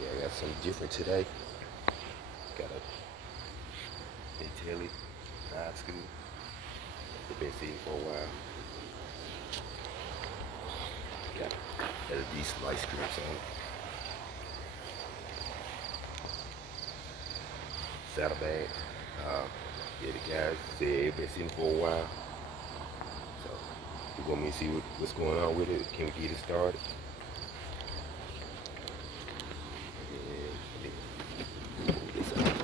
Yeah, I got something different today. Got a Intelli 9 school. They've been sitting for a while. Got LED splice strips on it. Saddlebags. Yeah, the guys said they've been sitting for a while. So you want me to see what's going on with it? Can we get it started? And move this out.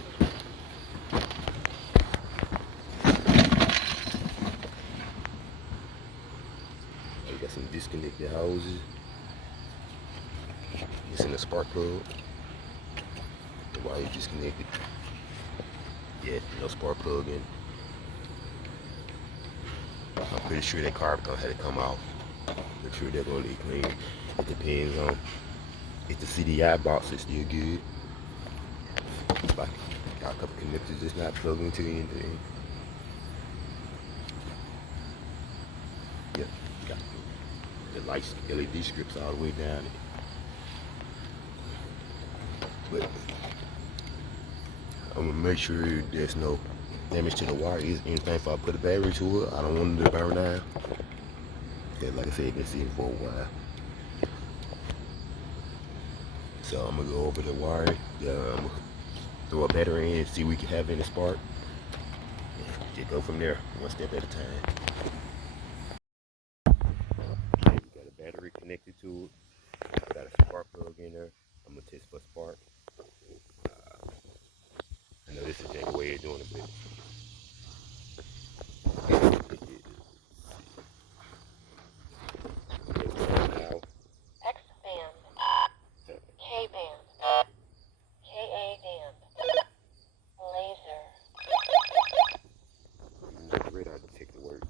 You got some disconnected hoses. Missing a spark plug. The wire is disconnected. Yeah, no spark plug in. I'm pretty sure that carb gonna have to come off. Pretty sure they're gonna leak clean. It depends on if the CDI box is still good. Like, got a couple connectors that's not plugged into anything. Yep, got the lights, LED strips all the way down it. But I'm gonna make sure there's no damage to the wire. Anything if I put a battery to it, I don't want it to burn down. Yeah, like I said, been sitting for a while. So I'm gonna go over the wire. Yeah, I'm gonna throw a battery in and see if we can have any spark. Just go from there, one step at a time. Okay, we got a battery connected to it. Got a spark plug in there. I'm gonna test for spark. I know this is the way of doing it, but now, X band, K band, KA band, laser. the radar detector work.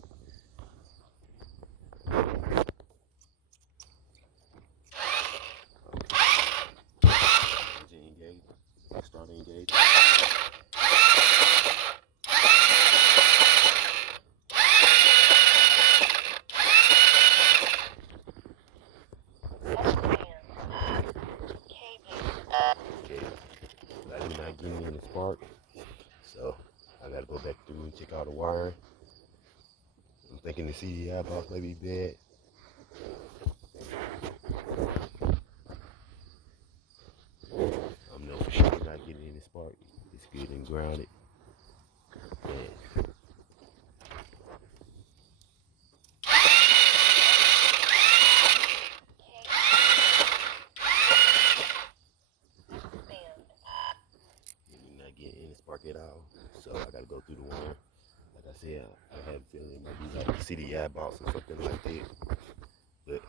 Engine engaged. Start engaged. X band, K band. Okay, I'm not getting any spark, so I gotta go back through and check out the wiring. I'm thinking the CDI box may be bad. I'm not for sure not getting any spark. It's good and grounded. And we're not getting any spark at all. So I gotta go through the wire. Like I said, I have a feeling it might be like a CDI box or something like that. But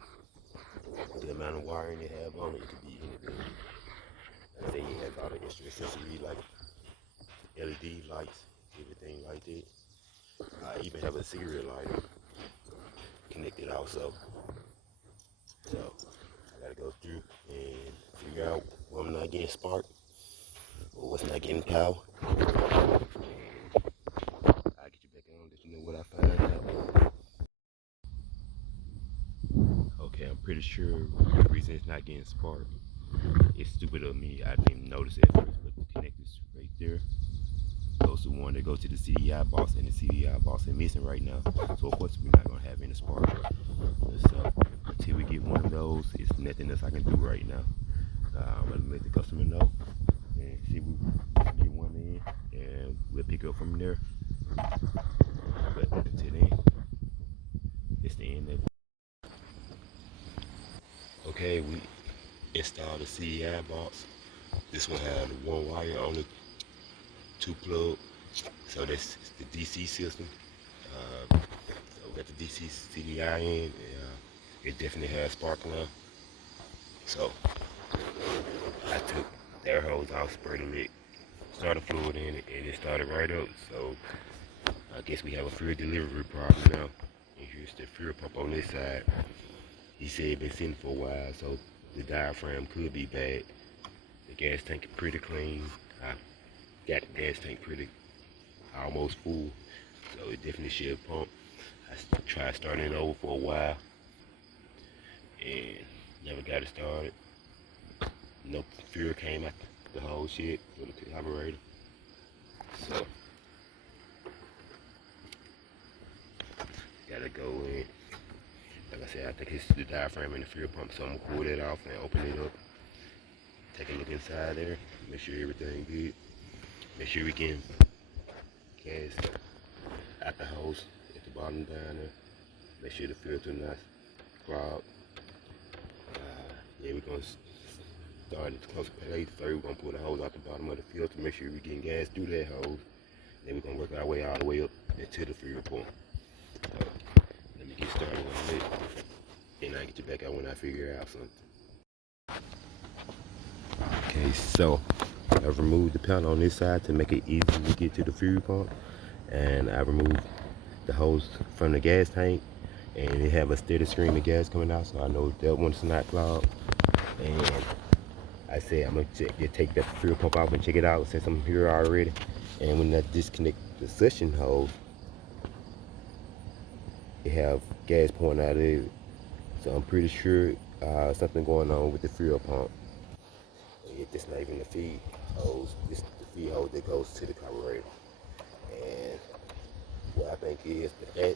the amount of wiring they have on it, it could be anything. Like I say, it has all the extra accessories like LED lights, everything like that. I even have a serial lighter connected also. So I gotta go through and figure out what I'm not getting spark or what's not getting power. I'll get you back on, let you know what I find out. Okay, I'm pretty sure the reason it's not getting spark, it's stupid of me. I didn't even notice it at first, but the connectors right there. Those are one that go to the CDI box, and the CDI box is missing right now. So of course we're not gonna have any spark. So until we get one of those, it's nothing else I can do right now. I'm gonna let the customer know and see if we can get one in, and we'll pick up from there. But until then, it's the end of it. Okay, we installed the CDI box. This one had one wire on it, two plug. So that's the DC system. So we got the DC CDI in. It definitely has spark now. So I took the air hose off, sprayed it, started fluid in it, and it started right up. So I guess we have a fuel delivery problem now. And here's the fuel pump on this side. He said it's been sitting for a while, so the diaphragm could be bad. The gas tank is pretty clean. I got the gas tank pretty almost full, so it definitely should pump. I tried starting it over for a while and never got it started. Nope, fuel came out the whole shit for the carburetor. So gotta go in. Like I said, I think it's the diaphragm in the fuel pump, so I'm gonna pull that off and open it up. Take a look inside there, make sure everything good. Make sure we can gas out the hose at the bottom down there. Make sure the filter not clogged. Yeah, we're gonna start at the close plate. First, we're gonna pull the hose out the bottom of the filter. Make sure we getting gas through that hose. Then we're gonna work our way all the way up into the fuel pump. Let me get started on it, and I'll get you back out when I figure out something. Okay, so I've removed the panel on this side to make it easy to get to the fuel pump, and I removed the hose from the gas tank, and it have a steady stream of gas coming out, so I know that one's not clogged. And I said I'm gonna take that fuel pump off and check it out since I'm here already. And when I disconnect the suction hose, it have gas pouring out of it, so I'm pretty sure something going on with the fuel pump. This not even the feed hose. This is the feed hose that goes to the carburetor. And what I think is the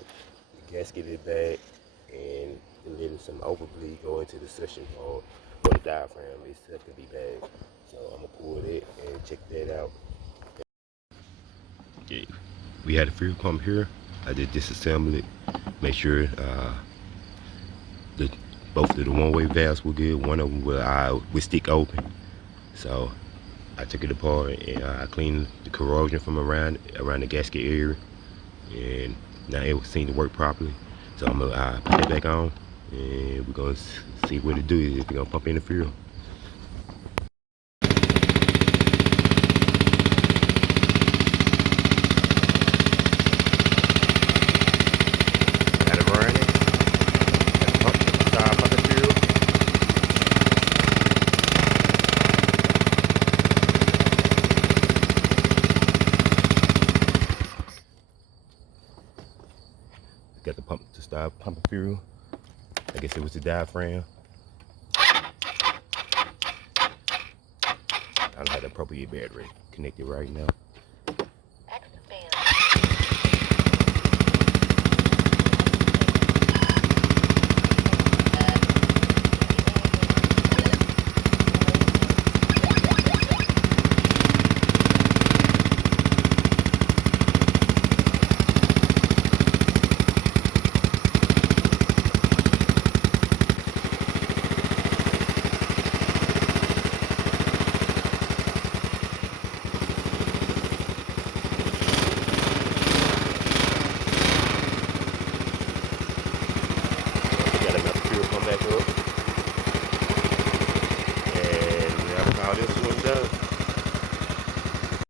gasket is bad, and letting some overbleed go into the suction hole or the diaphragm itself could be bad. So I'm gonna pull it and check that out. Okay. We had a fuel pump here. I did disassemble it. Make sure both of the one-way valves were good. One of them would stick open. So I took it apart and I cleaned the corrosion from around the gasket area, and now it seemed to work properly. So I'm gonna put it back on, and we're gonna see what it do, if we're gonna pump in the fuel. Got it running. Start pumping fuel. Got the pump to start pumping fuel. I guess it was the diaphragm. I don't have the appropriate battery connected right now. Back up, and that's how this one's done.